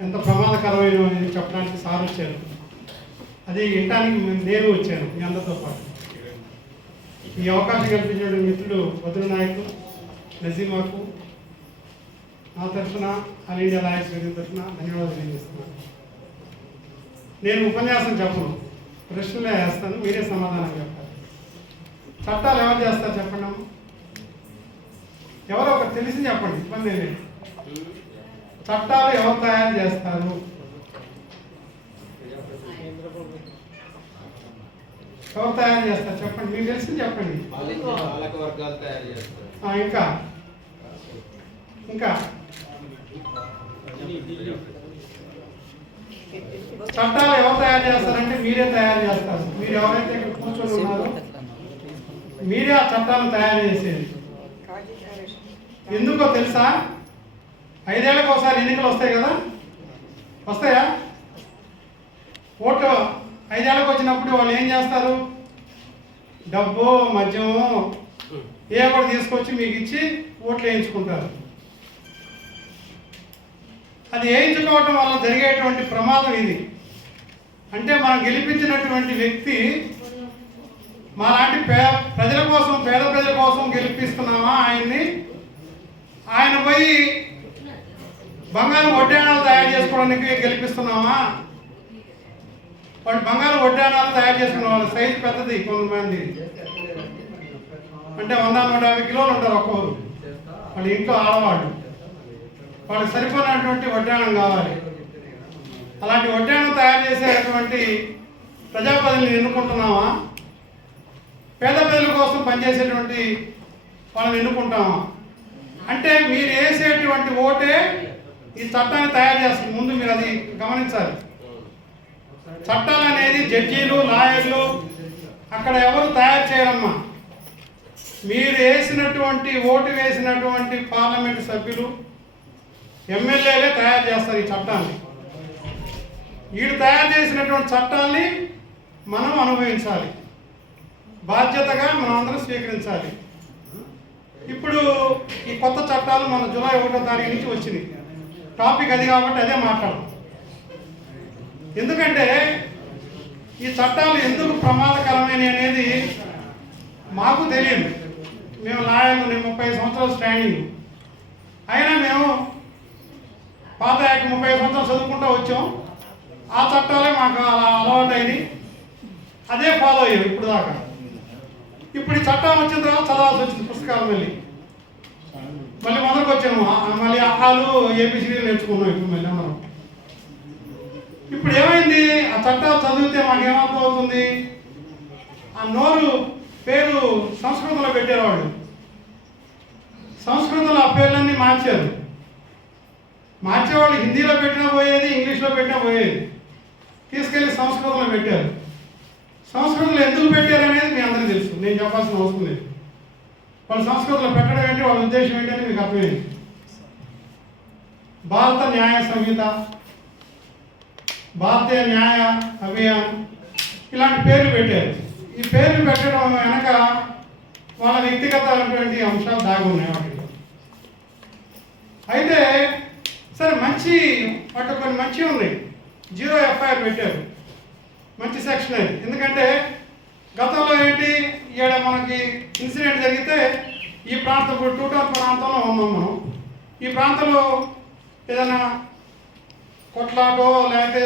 ఎంత ప్రమాదకరమైన అనేది చెప్పడానికి సార్ వచ్చారు. అది వినడానికి నేను వచ్చాను మీ అందరితో పాటు. ఈ అవకాశం కల్పించిన మిత్రుడు వదులు నాయకు నజీమాకు నా తరఫున ఆల్ ఇండియా లాయర్స్ వేదిక తరఫున ధన్యవాదాలు తెలియజేస్తున్నాను. నేను ఉపన్యాసం చెప్పను. ప్రశ్నలే వేస్తాను. మీరే సమాధానం చెప్పాలి. చట్టాలు ఎవరు చేస్తారు చెప్పండి ఎవరో ఒకరు తెలిసి చెప్పండి. ఇబ్బంది లేదు. చట్టాలు ఎవరు తయారు చేస్తారు? ఎవరు తయారు చేస్తారు? చెప్పండి. మీకు తెలిసి చెప్పండి. వర్గాలు తయారు చేస్తారు ఇంకా. ఇంకా. చట్టాలు ఎవరు తయారు చేస్తారంటే మీరే తయారు చేస్తారు. మీరు ఎవరైతే ఇక్కడ కూర్చొని ఉన్నారో మీరే ఆ చట్టాలు తయారు చేసేది. ఎందుకో తెలుసా? ఐదేళ్ళకు ఒకసారి ఎన్నికలు వస్తాయి కదా? వస్తాయా? ఓటు ఐదేళ్ళకు వచ్చినప్పుడు వాళ్ళు ఏం చేస్తారు? డబ్బు మద్యము ఏ కూడా తీసుకొచ్చి మీకు ఇచ్చి ఓట్లు వేయించుకుంటారు. అది వేయించుకోవటం వల్ల జరిగేటువంటి ప్రమాదం ఇది. అంటే మనం గెలిపించినటువంటి వ్యక్తి మాలాంటి పే ప్రజల కోసం పేద ప్రజల కోసం గెలిపిస్తున్నామా ఆయన్ని? ఆయన పోయి బంగారం వడ్డాణాలు తయారు చేసుకోవడానికి గెలిపిస్తున్నామా? వాటి బంగారం వడ్డాణాలు తయారు చేసుకున్న వాళ్ళ సైజు పెద్దది కొంతమంది. అంటే వంద నూట యాభై కిలోలు ఉంటారు ఒక్కొక్కరు వాళ్ళ ఇంట్లో ఆడవాళ్ళు. వాళ్ళకి సరిపోయినటువంటి వడ్డాణం కావాలి. అలాంటి వడ్డాణం తయారు చేసేటువంటి ప్రజాప్రతినిధులు ఎన్నుకుంటున్నామా? పేద ప్రజల కోసం పనిచేసేటువంటి వాళ్ళని ఎన్నుకుంటామా? అంటే మీరు వేసేటువంటి ఓటే ఈ చట్టాన్ని తయారు చేస్తుంది ముందు మీరు అది గమనించాలి. చట్టాలు అనేది జడ్జీలు లాయర్లు అక్కడ ఎవరు తయారు చేయరమ్మా. మీరు వేసినటువంటి ఓటు వేసినటువంటి పార్లమెంటు సభ్యులు ఎమ్మెల్యేలే తయారు చేస్తారు ఈ చట్టాన్ని. వీడు తయారు చేసినటువంటి చట్టాన్ని మనం అనుభవించాలి. బాధ్యతగా మనం అందరం స్వీకరించాలి. ఇప్పుడు ఈ కొత్త చట్టాలు మన జూలై ఒకటో తారీఖు నుంచి వచ్చినాయి. టాపిక్ అది కాబట్టి అదే మాట్లాడదాం ఎందుకంటే ఈ చట్టాలు ఎందుకు ప్రమాదకరమైన అనేది మాకు తెలియదు. మేము లాయర్లు నేను ముప్పై సంవత్సరాలు స్టాండింగ్ అయినా మేము పాత యాక్ట్ ముప్పై సంవత్సరాలు చదువుకుంటూ వచ్చాం. ఆ చట్టాలే మాకు అలా అలవాటు అయింది అదే ఫాలో అయ్యాం ఇప్పుడు దాకా ఇప్పుడు ఈ చట్టం వచ్చిన తర్వాత చదవాల్సి వచ్చింది పుస్తకాలు మళ్ళీ. మళ్ళీ మొదలకు వచ్చాము మళ్ళీ ఆహాలు ఏపీసీడీలు నేర్చుకున్నాం ఇప్పుడు మళ్ళీ మనం. ఇప్పుడు ఏమైంది? ఆ చట్టాలు చదివితే మాకు ఏమర్థం అవుతుంది ఆ నోరు పేరు సంస్కృతంలో పెట్టేవాడు సంస్కృతంలో ఆ పేర్లన్నీ మార్చారు. మార్చేవాళ్ళు హిందీలో పెట్టినా పోయేది ఇంగ్లీష్లో పెట్టినా పోయేది. తీసుకెళ్ళి సంస్కృతంలో పెట్టారు. సంస్కృతంలో ఎందుకు పెట్టారు అనేది మీ అందరికీ తెలుసు. నేను చెప్పాల్సిన అవసరం లేదు. వాళ్ళు సంస్కృతిలో పెట్టడం ఏంటి? వాళ్ళ ఉద్దేశం ఏంటని మీకు అర్థమైంది. భారత న్యాయ సంహిత భారతీయ న్యాయ అభియాన్ ఇలాంటి పేర్లు పెట్టారు. ఈ పేర్లు పెట్టడం వెనక వాళ్ళ వ్యక్తిగతమైనటువంటి అంశాలు దాగి ఉన్నాయి వాటిలో అయితే సరే మంచి వాటి కొన్ని మంచి ఉన్నాయి. జీరో ఎఫ్ఐఆర్ పెట్టారు. మంచి సెక్షన్ అది. ఎందుకంటే గతంలో ఏంటి? ఇక్కడ మనకి ఇన్సిడెంట్ జరిగితే ఈ ప్రాంతం ఇప్పుడు టూటార్ ప్రాంతంలో ఉన్నాం మనం. ఈ ప్రాంతంలో ఏదైనా కొట్లాటో లేకపోతే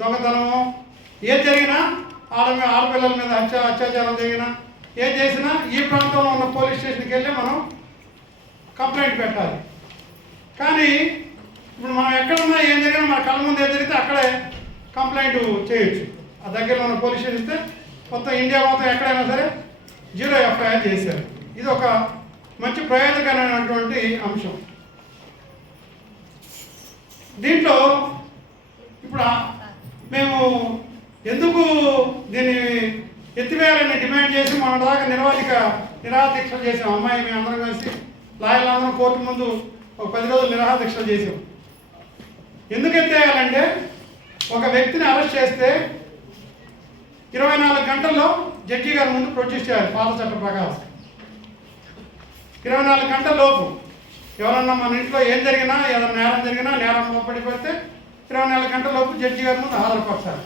దొంగతనమో ఏది జరిగినా ఆడ మీద ఆడపిల్లల మీద అత్య అత్యాచారం జరిగినా ఏది చేసినా ఈ ప్రాంతంలో ఉన్న పోలీస్ స్టేషన్కి వెళ్ళి మనం కంప్లైంట్ పెట్టాలి. కానీ ఇప్పుడు మనం ఎక్కడున్నా ఏం జరిగినా మన కళ్ళ ముందు ఏం జరిగితే అక్కడే కంప్లైంట్ చేయొచ్చు. ఆ దగ్గరలో ఉన్న పోలీస్ స్టేషన్ ఇస్తే మొత్తం ఇండియా మొత్తం ఎక్కడైనా సరే జీరో ఎఫ్ఐఆర్ చేశారు. ఇది ఒక మంచి ప్రయోజనకరమైనటువంటి అంశం. దీంట్లో ఇప్పుడు మేము ఎందుకు దీన్ని ఎత్తివేయాలని డిమాండ్ చేసి మన దాకా నిరవధిక నిరాదీక్షలు చేసాం అమ్మాయి మేము అందరం కలిసి లాయర్లు కోర్టు ముందు ఒక పది రోజులు నిరాదీక్షలు చేసాం ఎందుకు ఎత్తేయాలంటే ఒక వ్యక్తిని అరెస్ట్ చేస్తే ఇరవై నాలుగు గంటల్లో జడ్జి గారి ముందు ప్రొడ్యూస్ చేయాలి పాత చట్టం ప్రకారం. ఇరవై నాలుగు గంటల లోపు ఎవరన్నా మన ఇంట్లో ఏం జరిగినా ఏదైనా నేరం జరిగినా నేరం పడిపోతే ఇరవై నాలుగు గంటల లోపు జడ్జి గారి ముందు హాజరుపరచాలి.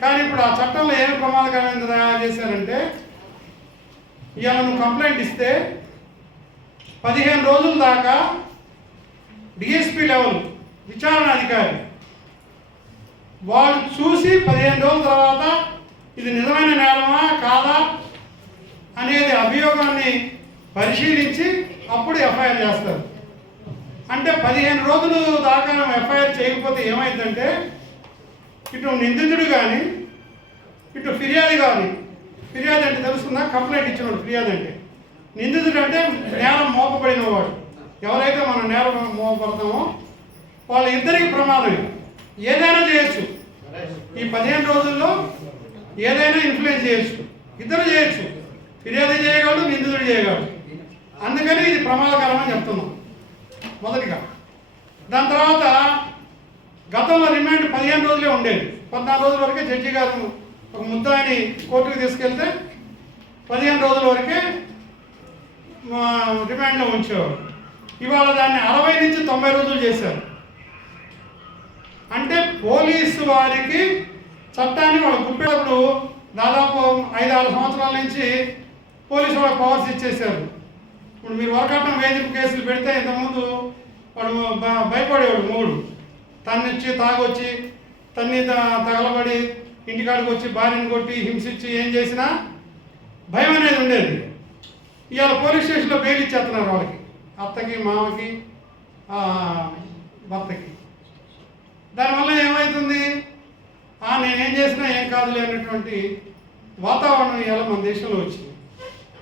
కానీ ఇప్పుడు ఆ చట్టంలో ఏమి ప్రమాదకరమైన తయారు చేశారంటే ఇవాళ నువ్వు కంప్లైంట్ ఇస్తే పదిహేను రోజుల దాకా డిఎస్పి లెవెల్ విచారణ అధికారి వాళ్ళు చూసి పదిహేను రోజుల తర్వాత ఇది నిజమైన నేరమా కాదా అనేది అభియోగాన్ని పరిశీలించి అప్పుడు ఎఫ్ఐఆర్ చేస్తారు. అంటే పదిహేను రోజులు దాకా ఎఫ్ఐఆర్ చేయకపోతే ఏమైందంటే ఇటు నిందితుడు కానీ ఇటు ఫిర్యాదు కానీ ఫిర్యాదు అంటే తెలుసుకుందా కంప్లైంట్ ఇచ్చినవాడు ఫిర్యాదు అంటే. నిందితుడు అంటే నేరం మోపబడిన వాడు. ఎవరైతే మనం నేరం మోపడతామో వాళ్ళ ఇద్దరికి ప్రమాదం ఏదైనా చేయొచ్చు. ఈ పదిహేను రోజుల్లో ఏదైనా ఇన్ఫ్లుయెన్స్ చేయొచ్చు. ఇద్దరు చేయొచ్చు. ఫిర్యాదు చేయగలడు నిందితుడు చేయగలడు. అందుకని ఇది ప్రమాదకరం అని చెప్తున్నాం. మొదటిగా. దాని తర్వాత గతంలో రిమాండ్ పదిహేను రోజులే ఉండేది. పద్నాలుగు రోజుల వరకే జడ్జి గారు ఒక ముద్దాయిని కోర్టుకు తీసుకెళ్తే పదిహేను రోజుల వరకే రిమాండ్లో ఉంచేవారు. ఇవాళ దాన్ని అరవై నుంచి తొంభై రోజులు చేశారు. అంటే పోలీసు వారికి చట్టాన్ని వాళ్ళు గుప్పినప్పుడు దాదాపు ఐదు ఆరు సంవత్సరాల నుంచి పోలీసు వాళ్ళకి పవర్స్ ఇచ్చేశారు. ఇప్పుడు మీరు వరకట్నం వేధింపు కేసులు పెడితే ఇంతకుముందు వాడు భ- భయపడేవాడు మూడు తన్నిచ్చి తాగొచ్చి తన్ని తగలబడి ఇంటికాడికి వచ్చి భార్యను కొట్టి హింసించి ఏం చేసినా భయం అనేది ఉండేది. ఇవాళ పోలీస్ స్టేషన్లో బెయిల్ ఇచ్చేస్తున్నారు వాళ్ళకి. అత్తకి మామకి భర్తకి. దానివల్ల ఏమవుతుంది నేనేం చేసినా ఏం కాదులే అనేటువంటి వాతావరణం ఇవాళ మన దేశంలో వచ్చింది.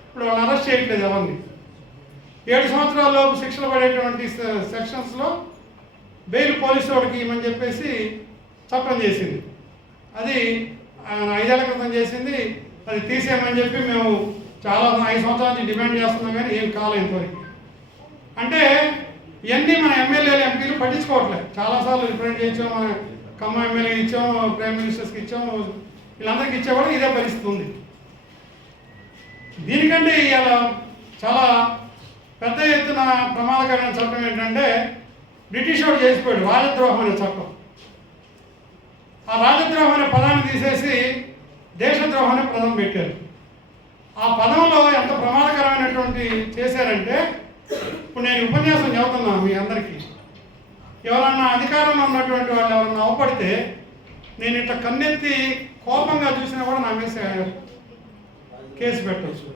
ఇప్పుడు వాళ్ళు అరెస్ట్ చేయట్లేదు ఎవరిని. ఏడు సంవత్సరాలలోపు శిక్షలు పడేటువంటి సెక్షన్స్లో బెయిల్ పోలీసు వాడికి ఇవ్వమని చెప్పేసి చట్టం చేసింది. అది ఐదేళ్ళ క్రితం చేసింది. అది తీసేయమని చెప్పి మేము చాలా ఐదు సంవత్సరాల నుంచి డిమాండ్ చేస్తున్నాం కానీ ఏం కాలేదు ఇంతవరకు. అంటే ఇవన్నీ మన ఎమ్మెల్యేలు ఎంపీలు పట్టించుకోవట్లేదు. చాలాసార్లు రిప్రజెంట్ చేయించాం మన ఖమ్మం ఎమ్మెల్యే ఇచ్చాం ప్రైమ్ మినిస్టర్స్కి ఇచ్చాం వీళ్ళందరికీ ఇచ్చా కూడా ఇదే పరిస్థితి ఉంది దీనికంటే ఇవాళ చాలా పెద్ద ఎత్తున ప్రమాదకరమైన చట్టం ఏంటంటే బ్రిటిష్ వాడు చేసిపోయాడు రాజద్రోహం అనే చట్టం. ఆ రాజద్రోహం అనే పదాన్ని తీసేసి దేశద్రోహం అనే పదం పెట్టారు. ఆ పదంలో ఎంత ప్రమాదకరమైనటువంటి చేశారంటే ఇప్పుడు నేను ఉపన్యాసం చెబుతున్నాను మీ అందరికీ. ఎవరన్నా అధికారంలో ఉన్నటువంటి వాళ్ళు ఎవరన్నా అవపడితే నేను ఇట్లా కన్నెత్తి కోపంగా చూసినా కూడా నా మీద కేసు పెట్టవచ్చు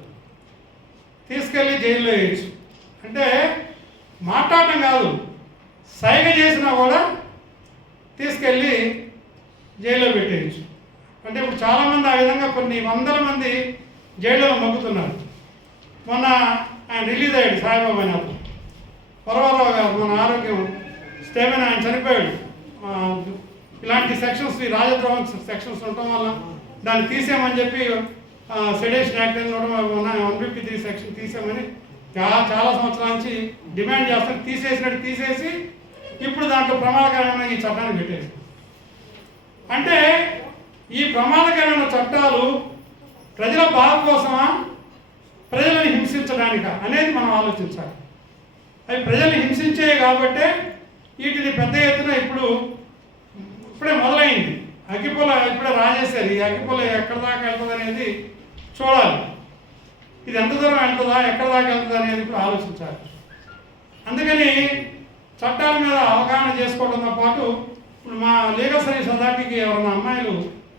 తీసుకెళ్ళి జైల్లో వేయచ్చు. అంటే మాట్లాడటం కాదు సైగ చేసినా కూడా తీసుకెళ్ళి జైల్లో పెట్టేయచ్చు. అంటే ఇప్పుడు చాలామంది ఆ విధంగా కొన్ని వందల మంది జైల్లో మగ్గుతున్నారు. మొన్న ఆయన రిలీజ్ అయ్యాడు సాయిబాబా అని అతను పొరవరావు గారు మన ఆరోగ్యం స్టేమెన్ ఆయన చనిపోయాడు. ఇలాంటి సెక్షన్స్ ఈ రాజద్రోహం సెక్షన్స్ ఉండటం వల్ల దాన్ని తీసేయమని చెప్పి sedition act one fifty three section తీసేయమని చాలా చాలా సంవత్సరాల నుంచి డిమాండ్ చేస్తారు. తీసేసినట్టు తీసేసి ఇప్పుడు దాంట్లో ప్రమాదకరమైన ఈ చట్టాన్ని పెట్టేసి. అంటే ఈ ప్రమాదకరమైన చట్టాలు ప్రజల బాధ కోసమా? ప్రజలను హింసించడానిక అనేది మనం ఆలోచించాలి. అవి ప్రజల్ని హింసించే కాబట్టే వీటిని పెద్ద ఎత్తున ఇప్పుడు ఇప్పుడే మొదలైంది. అగ్గిపొల ఇప్పుడే రాజేశారు. ఈ అగ్గిపొల ఎక్కడ దాకా వెళ్తుంది అనేది చూడాలి. ఇది ఎంత దూరం వెళ్తుందా ఎక్కడ దాకా వెళ్తుంది అనేది ఇప్పుడు ఆలోచించాలి. అందుకని చట్టాల మీద అవగాహన చేసుకోవడంతో పాటు ఇప్పుడు మా లీగల్ సర్వీస్ అథారిటీకి ఎవరైనా అమ్మాయిలు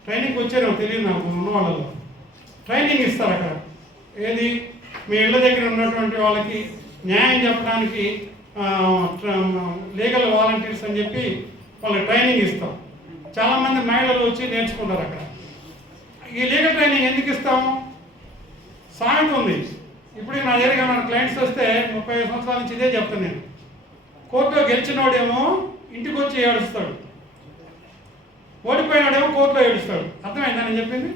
ట్రైనింగ్ వచ్చారో తెలియదు నాకు ఉన్న వాళ్ళలో. ట్రైనింగ్ ఇస్తారు అక్కడ. ఏది? మీ ఇళ్ళ దగ్గర ఉన్నటువంటి వాళ్ళకి న్యాయం చెప్పడానికి లీగల్ వాలంటీర్స్ అని చెప్పి వాళ్ళకి ట్రైనింగ్ ఇస్తాం. చాలామంది మహిళలు వచ్చి నేర్చుకుంటారు అక్కడ. ఈ లీగల్ ట్రైనింగ్ ఎందుకు ఇస్తాము సామెత ఉంది. ఇప్పుడు నా దగ్గర మన క్లయింట్స్ వస్తే ముప్పై ఐదు సంవత్సరాల నుంచి ఇదే చెప్తాను నేను. కోర్టులో గెలిచినోడేమో ఇంటికి వచ్చి ఏడుస్తాడు. ఓడిపోయినాడేమో కోర్టులో ఏడుస్తాడు. అర్థమైందా నేను చెప్పింది?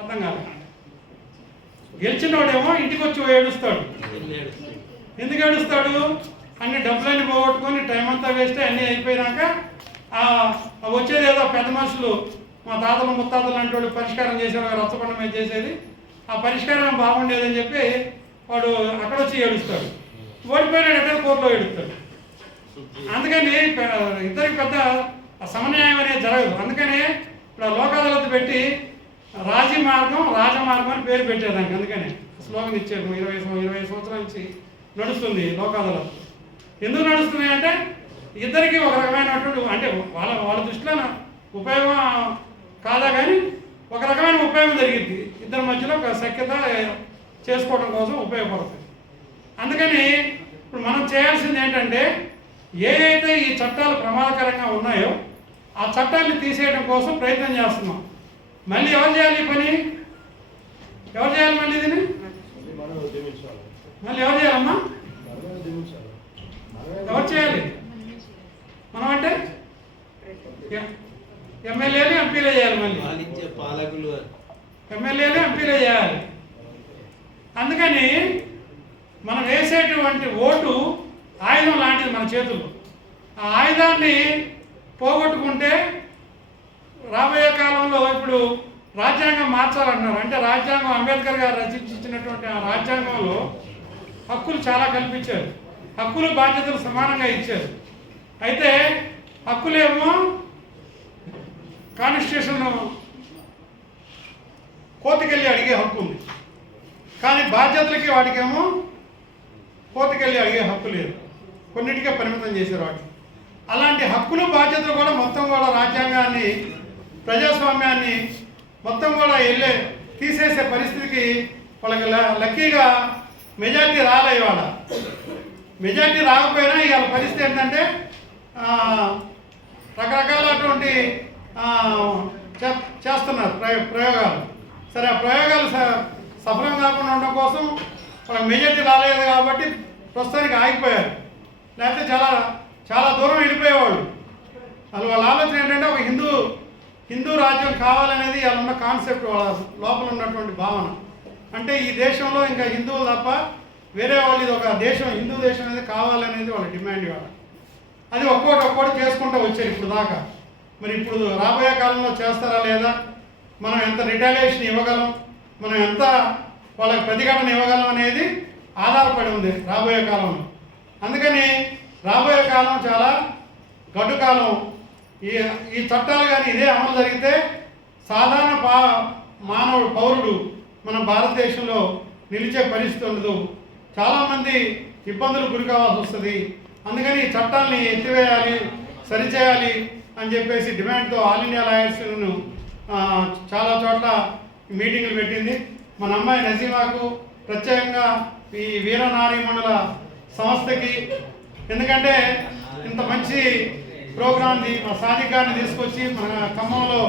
అర్థం కాదు గెలిచినోడేమో ఇంటికి వచ్చి ఏడుస్తాడు. ఎందుకు ఏడుస్తాడు? అన్ని డబ్బులన్నీ పోగొట్టుకొని టైం అంతా వేస్తే అన్నీ అయిపోయినాక ఆ వచ్చేది ఏదో పెద్ద మనుషులు మా తాతలు ముత్తాతలు లాంటి వాళ్ళు పరిష్కారం చేసేవారు రచ్చబండ మీద చేసేది. ఆ పరిష్కారం బాగుండేదని చెప్పి వాడు అక్కడ వచ్చి ఏడుస్తాడు. ఓడిపోయినాడంటే కోర్టులో ఏడుస్తాడు. అందుకని ఇద్దరికి పెద్ద సమన్యాయం అనేది జరగదు. అందుకనే ఇప్పుడు ఆ లోక్ పెట్టి రాజీ మార్గం రాజమార్గం అని పేరు పెట్టారు అందుకనే. అందుకని స్లోగన్ ఇచ్చారు ఇరవై ఇరవై సంవత్సరాల నుంచి. నడుస్తుంది లోకాలలో. ఎందుకు నడుస్తుంది అంటే ఇద్దరికి ఒక రకమైనటువంటి అంటే వాళ్ళ వాళ్ళ దృష్టిలో ఉపయోగం కాదా కానీ ఒక రకమైన ఉపయోగం జరిగింది. ఇద్దరి మధ్యలో ఒక సఖ్యత చేసుకోవడం కోసం ఉపయోగపడుతుంది. అందుకని ఇప్పుడు మనం చేయాల్సింది ఏంటంటే ఏ అయితే ఈ చట్టాలు ప్రమాదకరంగా ఉన్నాయో ఆ చట్టాన్ని తీసేయడం కోసం ప్రయత్నం చేస్తున్నాం. మళ్ళీ ఎవరు చేయాలి ఈ పని? ఎవరు చేయాలి మళ్ళీ దీన్ని? మళ్ళీ ఎవరు చేయాలమ్మా ఎవరు చేయాలి? మనం అంటే? ఎమ్మెల్యేలు ఎంపీలే చేయాలి మళ్ళీ. పాలించే పాలకులు ఎమ్మెల్యేలు ఎంపీలే చేయాలి. అందుకని మనం వేసేటువంటి ఓటు ఆయుధం లాంటిది మన చేతుల్లో. ఆ ఆయుధాన్ని పోగొట్టుకుంటే రాబోయే కాలంలో ఇప్పుడు రాజ్యాంగం మార్చాలంటున్నారు. అంటే రాజ్యాంగం అంబేద్కర్ గారు ఇచ్చినటువంటి ఆ రాజ్యాంగంలో హక్కులు చాలా కల్పించారు. హక్కులు బాధ్యతలు సమానంగా ఇచ్చారు. అయితే హక్కులేమో కాన్స్టిట్యూషన్ కోర్టుకెళ్ళి అడిగే హక్కు ఉంది. కానీ బాధ్యతలకి వాటికేమో కోర్టుకెళ్ళి అడిగే హక్కు లేదు. కొన్నిటికే పరిమితం చేశారు వాటిని. అలాంటి హక్కులు బాధ్యతలు కూడా మొత్తం కూడా రాజ్యాంగాన్ని ప్రజాస్వామ్యాన్ని మొత్తం కూడా వెళ్ళే తీసేసే పరిస్థితికి వాళ్ళకి లక్కీగా మెజార్టీ రాలే ఇవాళ. మెజార్టీ రాకపోయినా ఇవాళ పరిస్థితి ఏంటంటే రకరకాలటువంటి చే- చేస్తున్నారు ప్రయో ప్రయోగాలు. సరే ఆ ప్రయోగాలు స- సఫలం కాకుండా ఉండడం కోసం వాళ్ళకి మెజార్టీ రాలేదు కాబట్టి ప్రస్తుతానికి ఆగిపోయారు. లేకపోతే చాలా చాలా దూరం వెళ్ళిపోయేవాళ్ళు. వాళ్ళు వాళ్ళ ఆలోచన ఏంటంటే ఒక హిందూ హిందూ రాజ్యం కావాలనేది వాళ్ళ ఉన్న కాన్సెప్ట్ వాళ్ళ లోపల ఉన్నటువంటి భావన. అంటే ఈ దేశంలో ఇంకా హిందువులు తప్ప వేరే వాళ్ళు ఇది ఒక దేశం హిందూ దేశం అనేది కావాలనేది వాళ్ళ డిమాండ్ ఇవాళ అది ఒక్కోటి ఒక్కోటి చేసుకుంటూ వచ్చారు ఇప్పుడు దాకా. మరి ఇప్పుడు రాబోయే కాలంలో చేస్తారా లేదా? మనం ఎంత రిటాలియేషన్ ఇవ్వగలం? మనం ఎంత వాళ్ళకి ప్రతిఘటన ఇవ్వగలం అనేది ఆధారపడి ఉంది రాబోయే కాలంలో. అందుకని రాబోయే కాలం చాలా గడ్డు కాలం. ఈ ఈ చట్టాలు కానీ ఇదే అమలు జరిగితే సాధారణ పా మానవుడు పౌరుడు మన భారతదేశంలో నిలిచే పరిస్థితి ఉండదు. చాలామంది ఇబ్బందులు గురి కావాల్సి వస్తుంది. అందుకని ఈ చట్టాలని ఎత్తివేయాలి సరిచేయాలి అని చెప్పేసి డిమాండ్తో ఆల్ ఇండియా లాయర్స్ను చాలా చోట్ల మీటింగులు పెట్టింది. మన అమ్మాయి నజీమాకు ప్రత్యేకంగా ఈ వీరనారీ మండల సంస్థకి ఎందుకంటే ఇంత మంచి ప్రోగ్రామ్ని మా సాధికారిని తీసుకొచ్చి మన ఖమ్మంలో